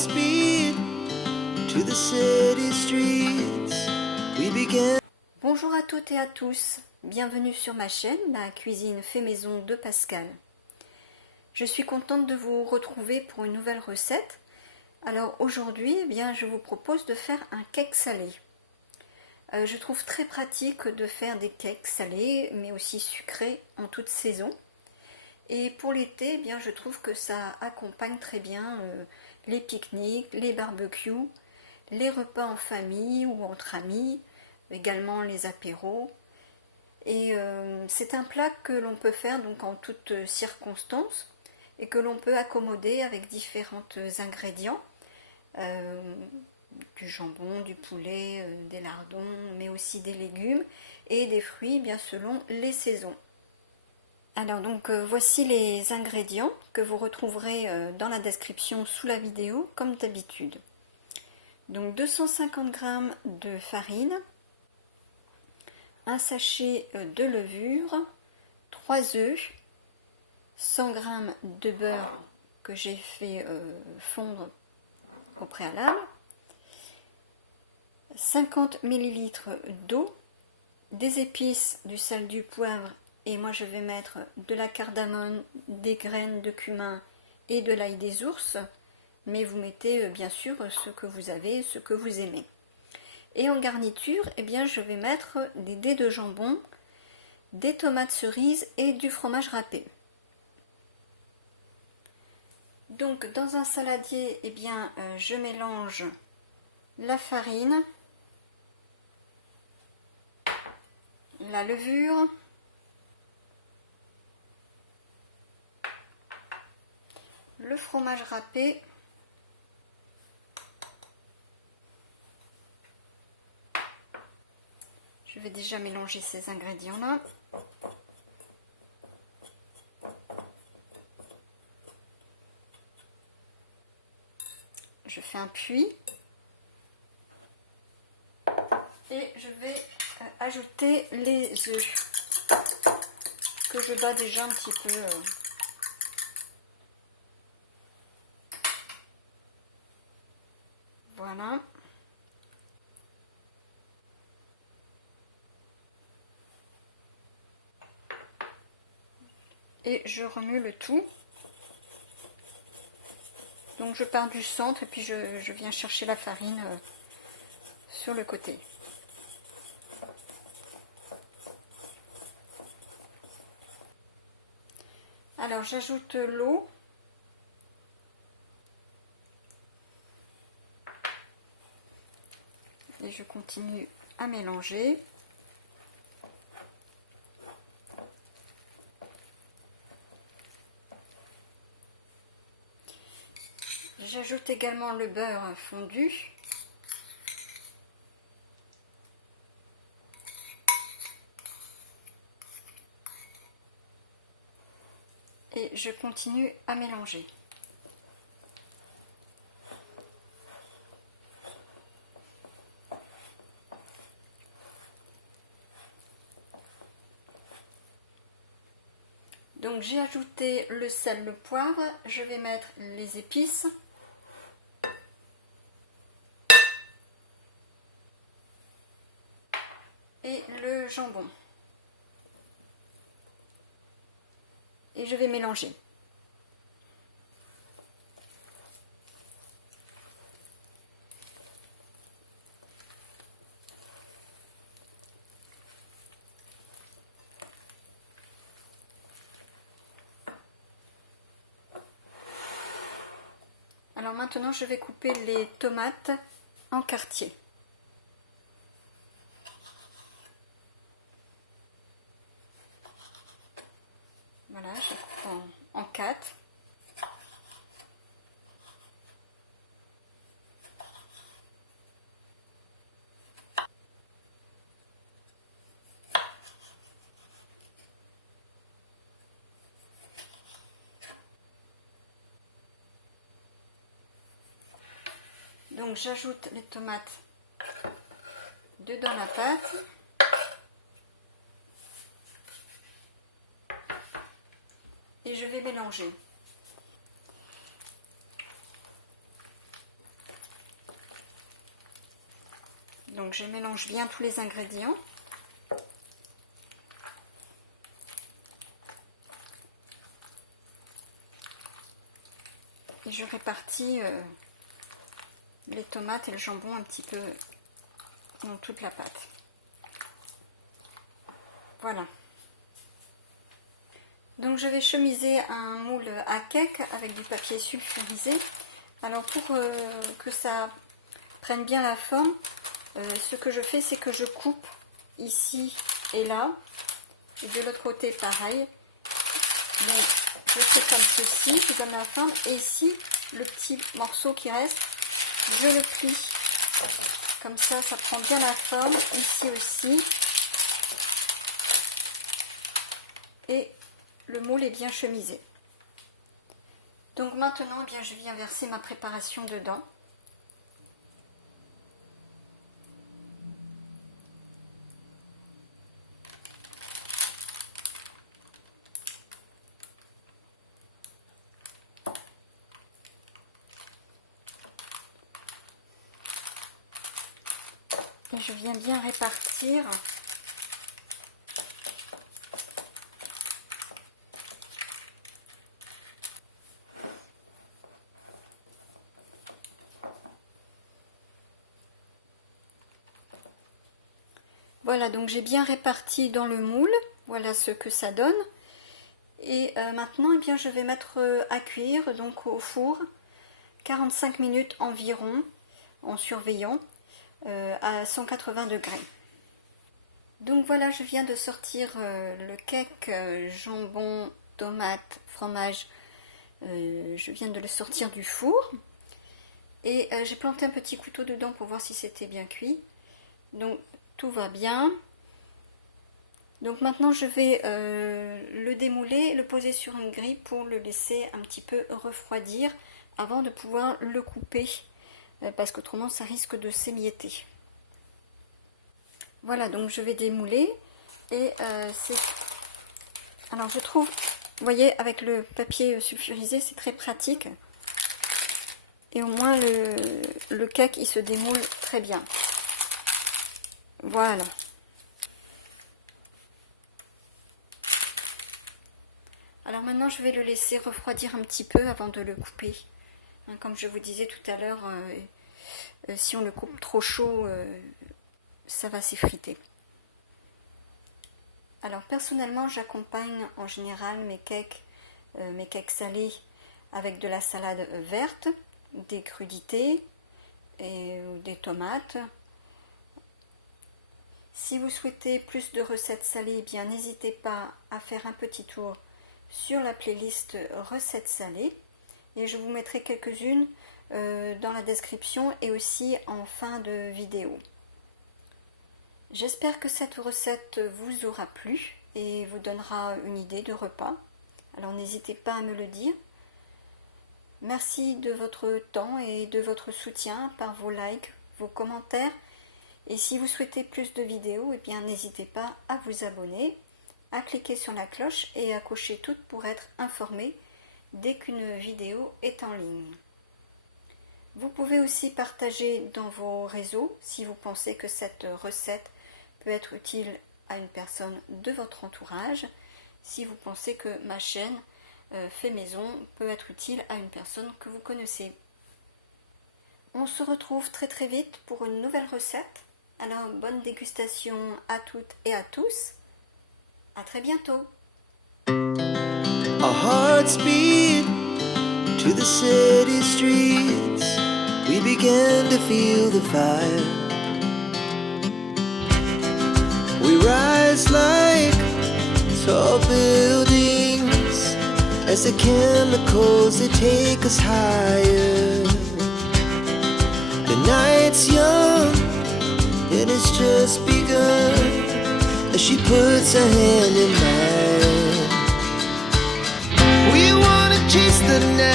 speed to the city streets. We began. Bonjour à toutes et à tous, bienvenue sur ma chaîne, la cuisine fait maison de Pascal. Je suis contente de vous retrouver pour une nouvelle recette. Alors aujourd'hui, je vous propose de faire un cake salé. Je trouve très pratique de faire des cakes salés, mais aussi sucrés en toute saison. Et pour l'été, je trouve que ça accompagne très bien les pique-niques, les barbecues, les repas en famille ou entre amis, également les apéros. Et c'est un plat que l'on peut faire donc en toutes circonstances et que l'on peut accommoder avec différents ingrédients. Du jambon, du poulet, des lardons, mais aussi des légumes et des fruits, bien selon les saisons. Alors donc voici les ingrédients que vous retrouverez dans la description sous la vidéo comme d'habitude. Donc 250 g de farine, un sachet de levure, 3 œufs, 100 g de beurre que j'ai fait fondre au préalable, 50 ml d'eau, des épices, du sel, du poivre, et moi je vais mettre de la cardamome, des graines de cumin et de l'ail des ours, mais vous mettez bien sûr ce que vous avez, ce que vous aimez. Et en garniture, je vais mettre des dés de jambon, des tomates cerises et du fromage râpé. Donc dans un saladier, je mélange la farine, la levure, le fromage râpé, je vais déjà mélanger ces ingrédients-là. Je fais un puits et je vais ajouter les œufs que je bats déjà un petit peu. Voilà. Et je remue le tout. Donc je pars du centre et puis je viens chercher la farine sur le côté. Alors j'ajoute l'eau. Et je continue à mélanger. J'ajoute également le beurre fondu. Et je continue à mélanger. Donc j'ai ajouté le sel, le poivre, je vais mettre les épices. Et le jambon. Et je vais mélanger. Alors maintenant je vais couper les tomates en quartiers. Voilà, je coupe en 4. Donc j'ajoute les tomates dedans la pâte. Et je vais mélanger. Donc je mélange bien tous les ingrédients. Et je répartis les tomates et le jambon un petit peu dans toute la pâte. Voilà. Donc je vais chemiser un moule à cake avec du papier sulfurisé. Alors pour que ça prenne bien la forme, ce que je fais, c'est que je coupe ici et là. Et de l'autre côté pareil. Donc je fais comme ceci, je donne la forme. Et ici, le petit morceau qui reste, je le plie. Comme ça, ça prend bien la forme. Ici aussi. Et le moule est bien chemisé. Donc maintenant, eh bien, je viens verser ma préparation dedans. Et je viens bien répartir. Voilà, donc j'ai bien réparti dans le moule. Voilà ce que ça donne. Et maintenant, eh bien, je vais mettre à cuire donc au four 45 minutes environ en surveillant à 180 degrés. Donc voilà, je viens de sortir le cake jambon, tomate, fromage. Je viens de le sortir du four. Et j'ai planté un petit couteau dedans pour voir si c'était bien cuit. Donc tout va bien. Donc maintenant je vais le démouler, le poser sur une grille pour le laisser un petit peu refroidir avant de pouvoir le couper. Parce qu'autrement ça risque de s'émietter. Voilà, donc je vais démouler et alors je trouve, vous voyez, avec le papier sulfurisé, c'est très pratique et au moins le cake il se démoule très bien. Voilà. Alors maintenant je vais le laisser refroidir un petit peu avant de le couper. Comme je vous disais tout à l'heure, si on le coupe trop chaud, ça va s'effriter. Alors personnellement, j'accompagne en général mes cakes salés avec de la salade verte, des crudités et des tomates. Si vous souhaitez plus de recettes salées, eh bien n'hésitez pas à faire un petit tour sur la playlist recettes salées. Et je vous mettrai quelques-unes dans la description et aussi en fin de vidéo. J'espère que cette recette vous aura plu et vous donnera une idée de repas. Alors n'hésitez pas à me le dire. Merci de votre temps et de votre soutien par vos likes, vos commentaires. Et si vous souhaitez plus de vidéos, eh bien n'hésitez pas à vous abonner, à cliquer sur la cloche et à cocher toutes pour être informé dès qu'une vidéo est en ligne. Vous pouvez aussi partager dans vos réseaux si vous pensez que cette recette peut être utile à une personne de votre entourage, si vous pensez que ma chaîne fait maison peut être utile à une personne que vous connaissez. On se retrouve très très vite pour une nouvelle recette. Alors bonne dégustation à toutes et à tous. À très bientôt. Our hearts beat to the city streets. We began to feel the fire. We rise like tall buildings as the chemicals they take us higher. The night's young and it's just begun as she puts her hand in mine. We wanna chase the night.